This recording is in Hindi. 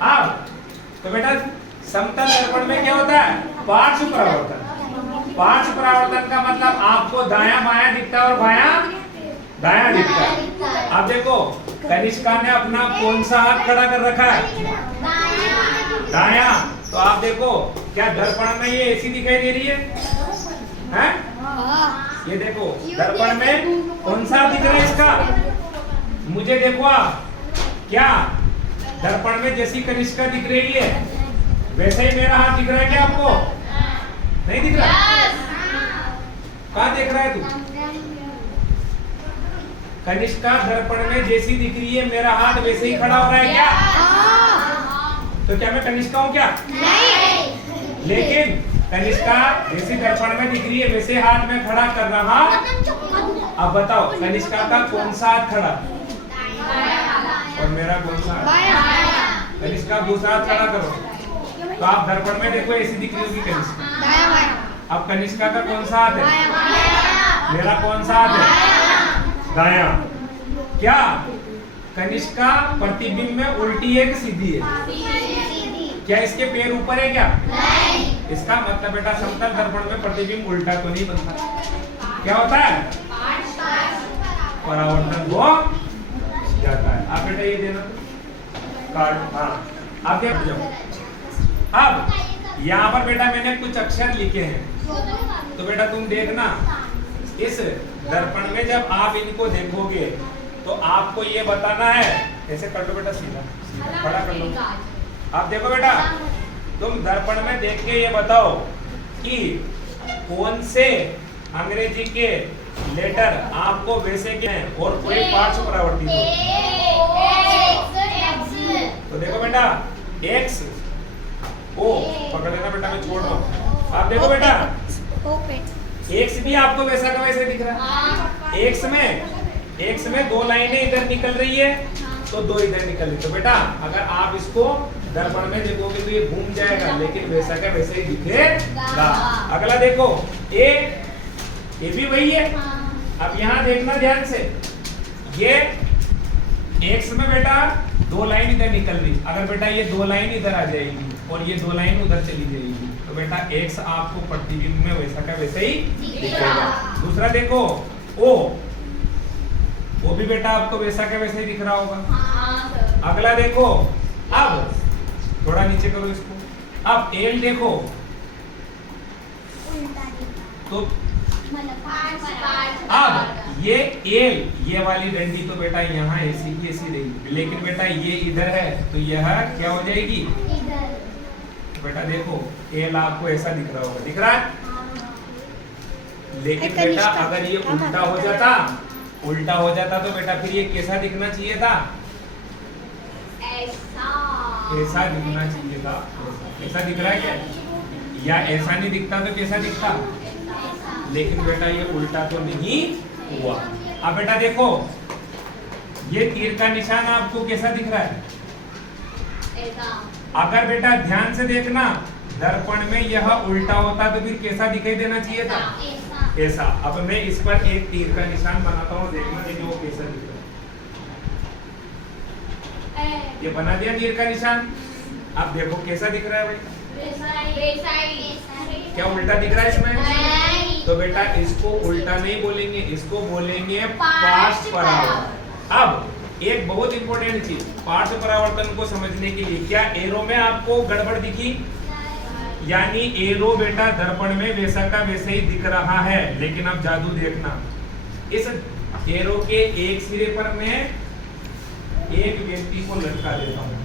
अब तो बेटा समतल दर्पण में क्या होता है? पार्श्व परावर्तन। पार्श्व परावर्तन का मतलब आपको दायां बायां दिखता है और बायां दायां दिखता है। अब देखो कनिष्का ने अपना कौन सा हाथ खड़ा कर रखा है? दायां। तो आप देखो क्या दर्पण में ये ऐसी दिखाई दे रही है? हैं? ये देखो दर्पण में कौन सा दिख रहा है इसका? मुझे देखो आप क्या दर्पण में जैसी कनिष्का दिख रही है वैसे ही मेरा हाथ दिख रहा है क्या आपको? नहीं दिख रहा? कहाँ देख रहा है तू? कनिष्का दर्पण में जैसी दिख रही है मेरा हाथ वैसे ही खड़ा हो रहा है क्या? तो क्या मैं कनिष्का हूँ क्या? नहीं। लेकिन कनिष्का जैसी दर्पण में दिख रही है वैसे हाथ में खड़ा कर रहा। अब बताओ कनिष्का का कौन सा हाथ खड़ा और मेरा कौन सा हाथ? कनिष्का दूसरा हाथ खड़ा करो तो आप दर्पण में देखो ऐसी दिख रही होगी कनिष्का। अब कनिष्का का कौन सा हाथ है? मेरा कौन सा हाथ है? दायां। क्या कनिष्का प्रतिबिंब में उल्टी है कि सीधी है? क्या इसके पैर ऊपर है क्या? नहीं। इसका मतलब बेटा समतल दर्पण में प्रतिबिंब उल्टा तो नहीं बनता। क्या होता है? परावर्तन हो जाता है। आप बेटा ये देना कार्ड। हाँ आप देख जाओ। अब यहाँ पर बेटा मैंने कुछ अक्षर लिखे हैं तो बेटा तुम देखना इस दर्पण में जब आप इनको देखोगे तो आपको ये बताना है। ऐसे कर लो बेटा सीधा सीधा खड़ा कर लो। आप देखो बेटा तुम दर्पण में देख के ये बताओ कि कौन से अंग्रेजी के लेटर आपको वैसे के हैं और कोई पार्श्व परावर्तित हो। तो देखो बेटा एक्स ओ पकड़ लेना बेटा मैं छोड़ रहा हूँ। आप देखो बेटा एक्स भी आपको वैसा का वैसे दिख रहा है। एक्स में दो लाइनें इधर निकल रही है तो दो इधर निकल रही। तो बेटा अगर आप इसको दर्पण में देखोगे तो ये घूम जाएगा लेकिन वैसा का वैसे ही दिखेगा। अगला देखो ये भी वही है। अब यहाँ देखना ध्यान से ये एक्स में बेटा दो लाइन इधर निकल रही। अगर बेटा ये दो लाइन इधर आ जाएगी और ये दो लाइन उधर चली जाएगी तो बेटा एक्स आपको प्रतिबिंब में वैसा का वैसे ही दिखेगा। दूसरा देखो ओ भी बेटा आपको वैसा का वैसे ही दिख रहा होगा। अगला देखो अब थोड़ा नीचे करो इसको। अब एल देखो तो अब ये एल ये वाली डंडी तो बेटा यहाँ ऐसी की ऐसी रहेगी लेकिन बेटा ये इधर है तो यह क्या हो जाएगी? बेटा देखो एल आपको ऐसा दिख रहा होगा। दिख रहा है? लेकिन बेटा अगर ये उल्टा हो जाता तो बेटा फिर ये कैसा दिखना चाहिए था? ऐसा दिखना चाहिए था। ऐसा दिख रहा है क्या? या ऐसा नहीं दिखता तो कैसा दिखता? लेकिन बेटा ये उल्टा तो नहीं हुआ। अब बेटा देखो ये तीर का निशान आपको कैसा दिख रहा है? अगर बेटा ध्यान से देखना दर्पण में यह उल्टा होता तो फिर कैसा दिखाई देना चाहिए था? ऐसा। अब मैं इस पर एक तीर का निशान बनाता हूँ देखना कि वो कैसा दिख रहा है। ये बना दिया तीर का निशान। अब देखो कैसा दिख रहा है भाई? क्या उल्टा दिख रहा है इसमें? तो बेटा इसको उल्टा नहीं बोलेंगे इसको बोलेंगे पार्श्व परावर्तन। अब एक बहुत इंपॉर्टेंट चीज पार्श्व परावर्तन को समझने के लिए क्या एरो में आपको गड़बड़ दिखी? यानी एरो बेटा दर्पण में वैसा का वैसे ही दिख रहा है लेकिन अब जादू देखना इस एरो के एक सिरे पर मैं एक व्यक्ति को लटका देता हूँ।